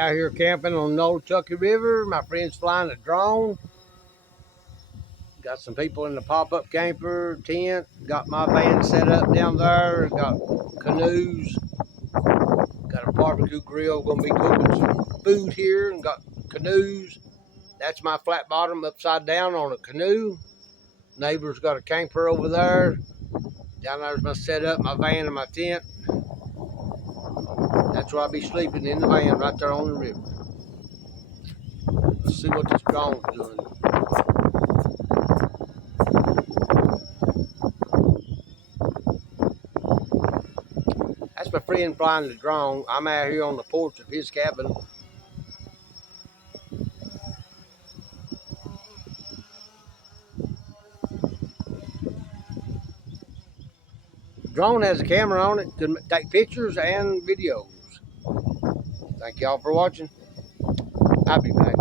Out here camping on Nolichucky River. My friend's flying a drone. Got some people in the pop-up camper tent. Got my van set up down there. Got canoes. Got a barbecue grill. Gonna be cooking some food here, and got canoes. That's my flat bottom upside down on a canoe. Neighbor's got a camper over there. Down there's my setup, my van and my tent. That's where I'll be sleeping, in the van right there on the river. Let's see what this drone's doing. That's my friend flying the drone. I'm out here on the porch of his cabin. The drone has a camera on it to take pictures and videos. Thank y'all for watching. I'll be back.